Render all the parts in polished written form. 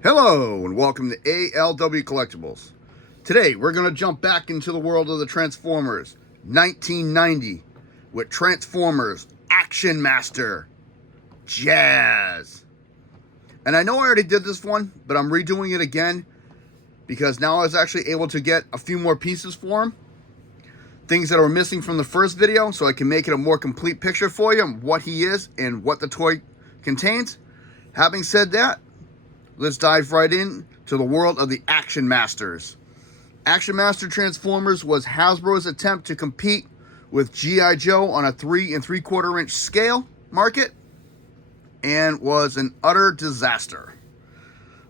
Hello and welcome to ALW Collectibles. Today we're going to jump back into the world of the Transformers 1990 with Transformers Action Master Jazz. And I know I already did this one, but I'm redoing it again because now I was actually able to get a few more pieces for him. Things that are missing from the first video, so I can make it a more complete picture for you of what he is and what the toy contains. Having said that, let's dive right in to the world of the Action Masters. Action Master Transformers was Hasbro's attempt to compete with G.I. Joe on a 3 3/4 inch scale market and was an utter disaster.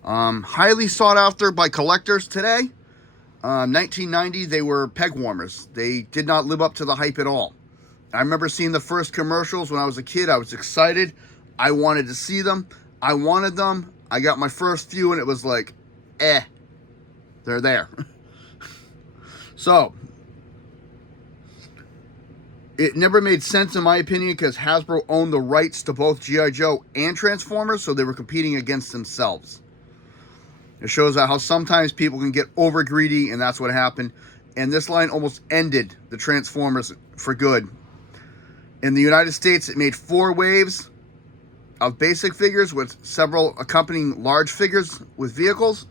Highly sought after by collectors today. 1990, they were peg warmers. They did not live up to the hype at all. I remember seeing the first commercials when I was a kid. I was excited. I wanted to see them. I wanted them. I got my first few and it was like, they're there. So, it never made sense in my opinion because Hasbro owned the rights to both G.I. Joe and Transformers, so they were competing against themselves. It shows how sometimes people can get over greedy, and that's what happened. And this line almost ended the Transformers for good. In the United States, it made 4 waves of basic figures with several accompanying large figures with vehicles.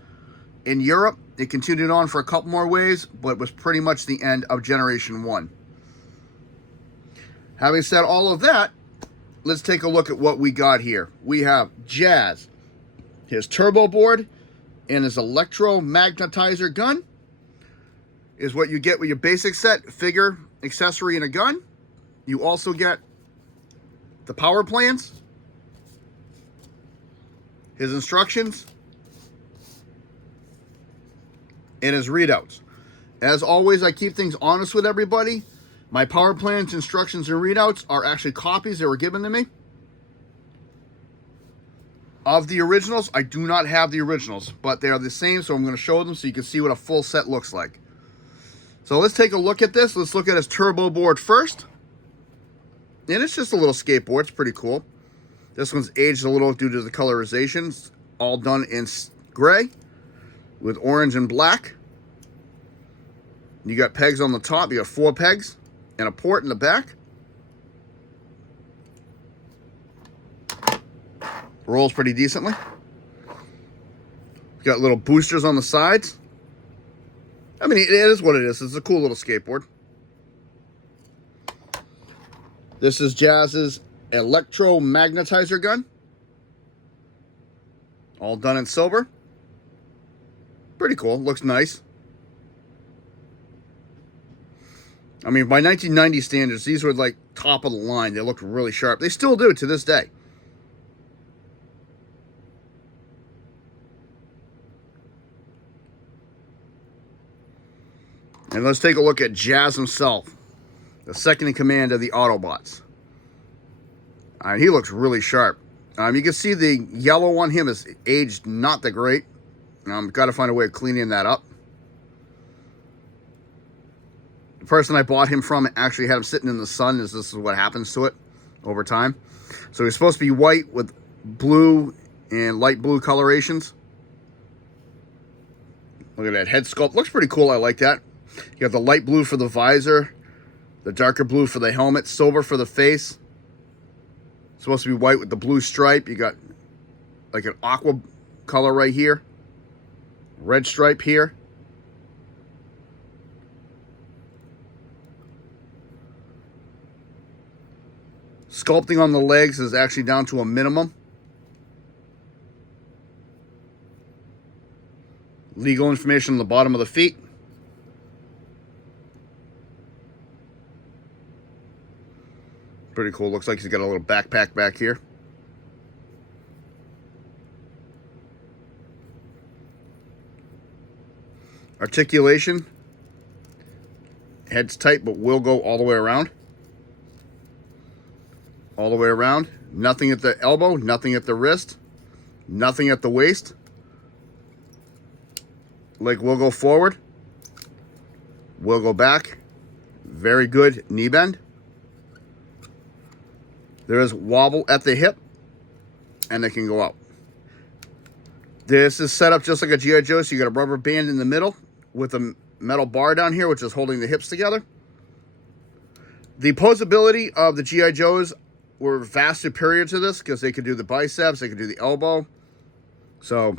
In Europe, it continued on for a couple more waves, but it was pretty much the end of Generation 1. Having said all of that, let's take a look at what we got here. We have Jazz, his turbo board, and his electromagnetizer gun is what you get with your basic set, figure, accessory, and a gun. You also get the power plans, his instructions, and his readouts. As always, I keep things honest with everybody. My power plans, instructions, and readouts are actually copies that were given to me. Of the originals, I do not have the originals, but they are the same, so I'm going to show them so you can see what a full set looks like. So let's take a look at this. Let's look at his turbo board first. And it's just a little skateboard. It's pretty cool. This one's aged a little due to the colorization. It's all done in gray with orange and black. You got pegs on the top. You got 4 pegs and a port in the back. Rolls pretty decently. You got little boosters on the sides. I mean, it is what it is. It's a cool little skateboard. This is Jazz's electromagnetizer gun. All done in silver. Pretty cool. Looks nice. I mean, by 1990 standards, these were like top of the line. They looked really sharp. They still do to this day. And let's take a look at Jazz himself, the second in command of the Autobots. He looks really sharp. You can see the yellow on him is aged not that great. Got to find a way of cleaning that up. The person I bought him from actually had him sitting in the sun, as this is what happens to it over time. So he's supposed to be white with blue and light blue colorations. Look at that head sculpt. Looks pretty cool. I like that. You got the light blue for the visor, the darker blue for the helmet, silver for the face. It's supposed to be white with the blue stripe. You got like an aqua color right here. Red stripe here. Sculpting on the legs is actually down to a minimum. Legal information on the bottom of the feet. Pretty cool. Looks like he's got a little backpack back here. Articulation. Head's tight, but will go all the way around. All the way around. Nothing at the elbow, nothing at the wrist, nothing at the waist. Leg will go forward. Will go back. Very good knee bend. There is wobble at the hip, and they can go out. This is set up just like a G.I. Joe, so you got a rubber band in the middle with a metal bar down here, which is holding the hips together. The posability of the G.I. Joes were vast superior to this because they could do the biceps, they could do the elbow. So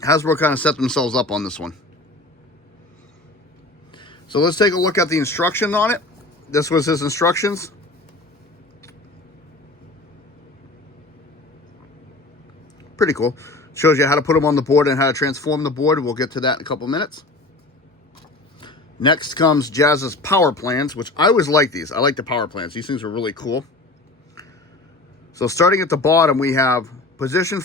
Hasbro kind of set themselves up on this one. So let's take a look at the instruction on it. This was his instructions. Pretty cool. Shows you how to put them on the board and how to transform the board. We'll get to that in a couple minutes. Next comes Jazz's power plans, which I always like these. I like the power plans. These things are really cool. So starting at the bottom, we have position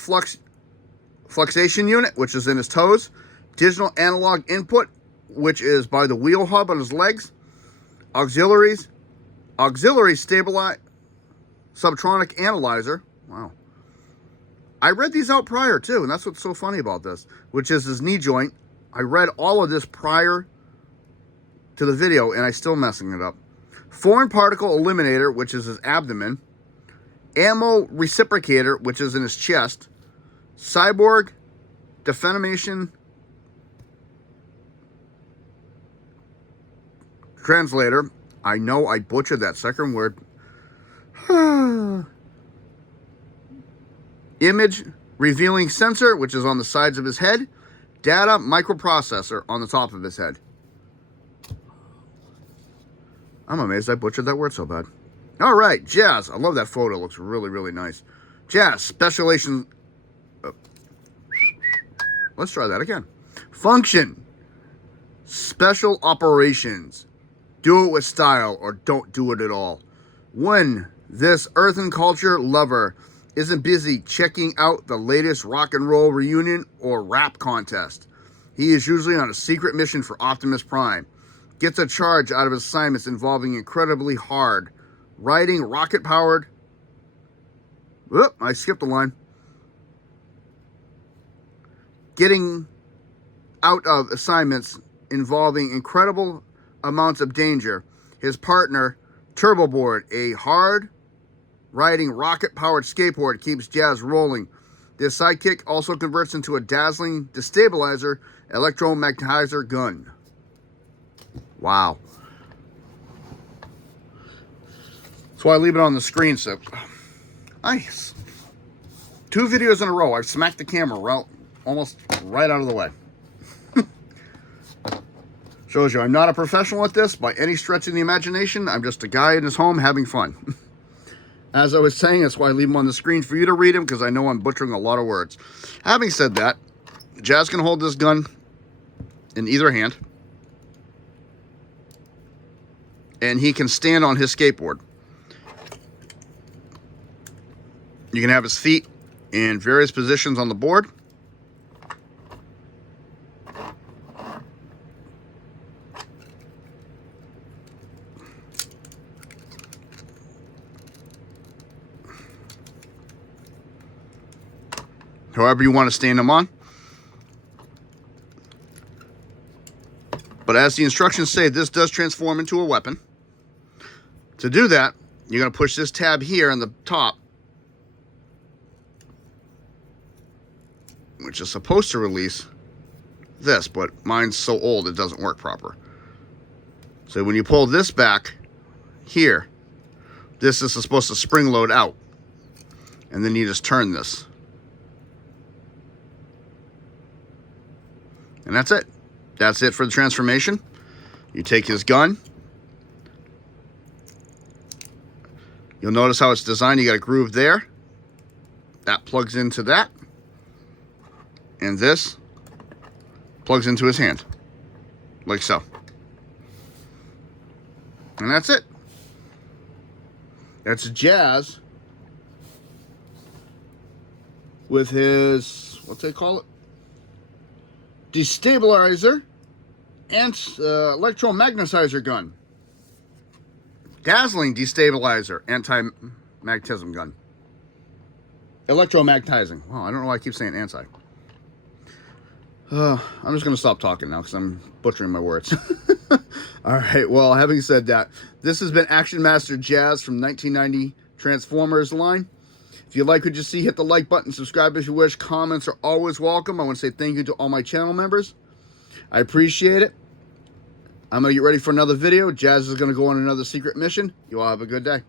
fluxation unit, which is in his toes. Digital analog input, which is by the wheel hub on his legs. Auxiliaries. Auxiliary stabilize. Subtronic analyzer. Wow. I read these out prior too, and that's what's so funny about this, which is his knee joint. I read all of this prior to the video, and I'm still messing it up. Foreign particle eliminator, which is his abdomen. Ammo reciprocator, which is in his chest. Cyborg defamation translator. I know I butchered that second word. Image revealing sensor, which is on the sides of his head. Data microprocessor on the top of his head. I'm amazed I butchered that word so bad. All right, Jazz. I love that photo. It looks really, really nice. Jazz, specialization. Let's try that again. Function. Special operations. Do it with style or don't do it at all. When this earthen culture lover isn't busy checking out the latest rock and roll reunion or rap contest, he is usually on a secret mission for Optimus Prime. Gets a charge out of assignments involving incredibly hard riding rocket-powered... Whoop, I skipped a line. Getting out of assignments involving incredible amounts of danger. His partner, Turboboard, a hard-riding rocket-powered skateboard, keeps Jazz rolling. This sidekick also converts into a dazzling destabilizer electromagnetizer gun. Wow. That's why I leave it on the screen. So, nice. 2 videos in a row. I've smacked the camera almost right out of the way. Shows you I'm not a professional at this by any stretch of the imagination. I'm just a guy in his home having fun. As I was saying, that's why I leave them on the screen for you to read them, because I know I'm butchering a lot of words. Having said that, Jazz can hold this gun in either hand. And he can stand on his skateboard. You can have his feet in various positions on the board. However you want to stand them on. But as the instructions say, this does transform into a weapon. To do that, you're going to push this tab here on the top, which is supposed to release this, but mine's so old it doesn't work proper. So when you pull this back here, this is supposed to spring load out. And then you just turn this. And that's it. That's it for the transformation. You take his gun. You'll notice how it's designed. You got a groove there. That plugs into that. And this plugs into his hand. Like so. And that's it. That's Jazz with his, what's they call it? Destabilizer and electromagnetizer gun. Dazzling destabilizer, anti-magnetism gun. Electromagnetizing. Wow, I don't know why I keep saying anti. I'm just going to stop talking now because I'm butchering my words. All right, well, having said that, this has been Action Master Jazz from 1990 Transformers line. If you like what you see, hit the like button, subscribe if you wish. Comments are always welcome. I want to say thank you to all my channel members. I appreciate it. I'm going to get ready for another video. Jazz is going to go on another secret mission. You all have a good day.